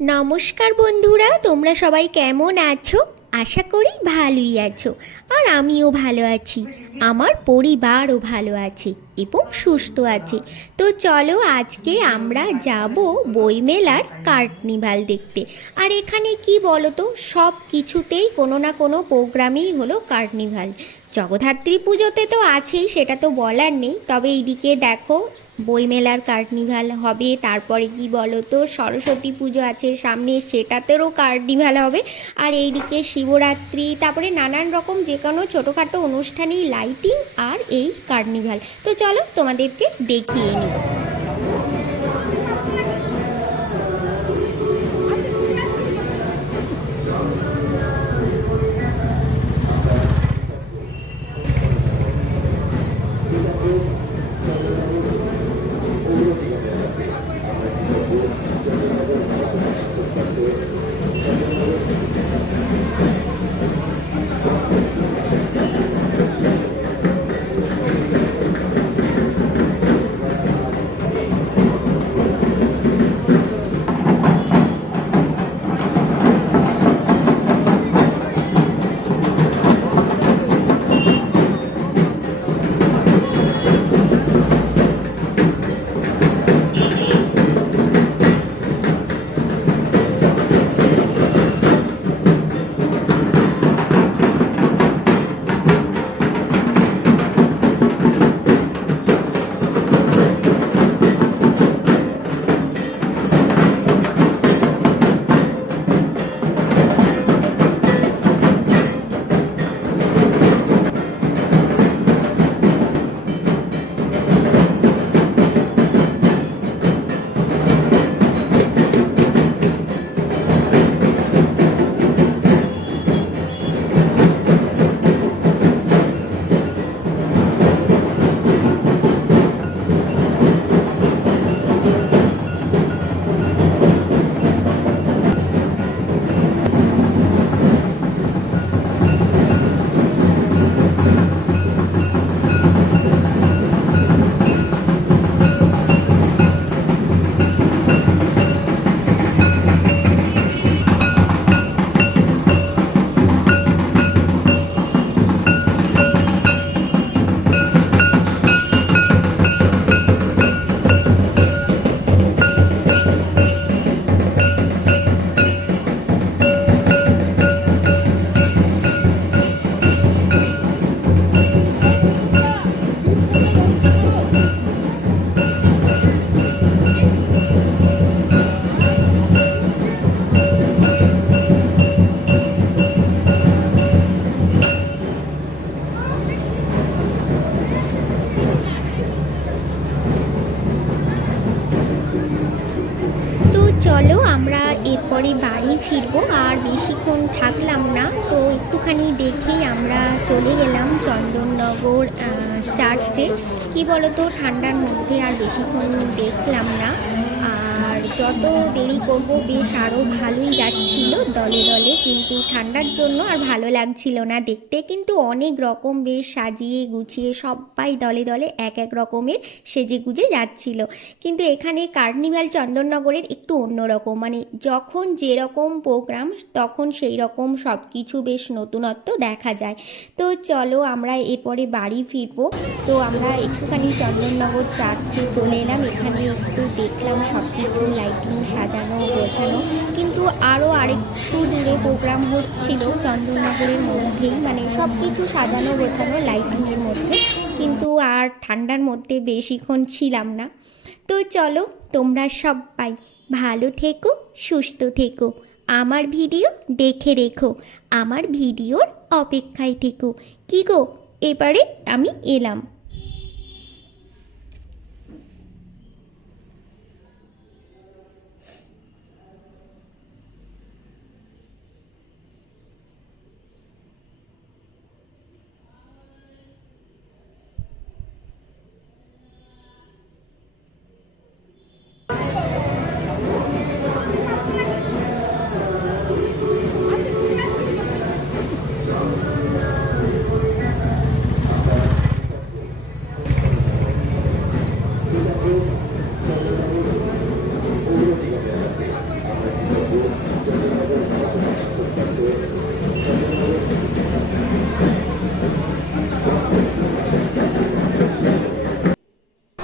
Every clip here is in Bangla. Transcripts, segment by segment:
নমস্কার বন্ধুরা, তোমরা সবাই কেমন আছো? আশা করি ভালোই আছো। আর আমিও ভালো আছি, আমার পরিবারও ভালো আছে এবং সুস্থ আছে। তো চলো আজকে আমরা যাব বইমেলার কার্নিভাল দেখতে। আর এখানে কি বলো তো, সব কিছুতেই কোনো না কোনো প্রোগ্রামই হলো কার্নিভাল। জগদ্ধাত্রী পুজোতে তো আছেই, সেটা তো বলার নেই, তবে এইদিকে দেখো বইমেলার কার্নিভাল হবে। তারপরে কি বলো তো, সরস্বতী পুজো আছে সামনে, সেটাতেও কার্নিভাল হবে। আর এইদিকে শিবরাত্রি, তারপরে নানান রকম যে কোনো ছোটোখাটো অনুষ্ঠানেই লাইটিং আর এই কার্নিভাল। তো চলো তোমাদেরকে দেখিয়ে নিই। তো চলো আমরা এরপরে বাড়ি ফিরবো, আর বেশিক্ষণ থাকলাম না। তো একটুখানি দেখেই আমরা চলে গেলাম চন্দননগর চার্চে। কি বলো তো, ঠান্ডার মধ্যে আর বেশিক্ষণ দেখলাম না। আর যত দেরি করব বেশ আরও ভালোই যাচ্ছিল দলে দলে, কিন্তু ঠান্ডার জন্য আর ভালো লাগছিল না দেখতে। কিন্তু অনেক রকম বেশ সাজিয়ে গুছিয়ে সবাই দলে দলে এক এক রকমের সেজে গুজে যাচ্ছিল। কিন্তু এখানে কার্নিভাল চন্দননগরের একটু অন্যরকম, মানে যখন যেরকম প্রোগ্রাম তখন সেই রকম সব কিছু বেশ নতুনত্ব দেখা যায়। তো চলো আমরা এরপরে বাড়ি ফিরবো। তো আমরা একটুখানি চন্দননগর চার্চে চলে এলাম, এখানে একটু দেখলাম সব কিছু লাইটিং সাজানো গোছানো। কিন্তু আরও আরেকটু দূরে প্রোগ্রাম হচ্ছিল চন্দননগরের মধ্যেই, মানে সব কিছু সাজানো গোছানো লাইটিংয়ের মধ্যে, কিন্তু আর ঠান্ডার মধ্যে বেশিক্ষণ ছিলাম না। তো চলো তোমরা সবাই ভালো থেকো, সুস্থ থেকো, আমার ভিডিও দেখে রেখো, আমার ভিডিওর অপেক্ষায় থেকো। কি গো, এবারে আমি এলাম।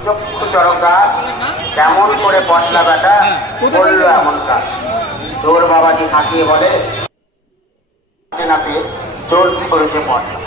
কুচক্ষু চরকা কেমন করে পটলা বেটা করলো এমন কাজ। তোর বাবাজি হাঁকিয়ে বলে না পেয়ে তোর কি করেছে পটলা।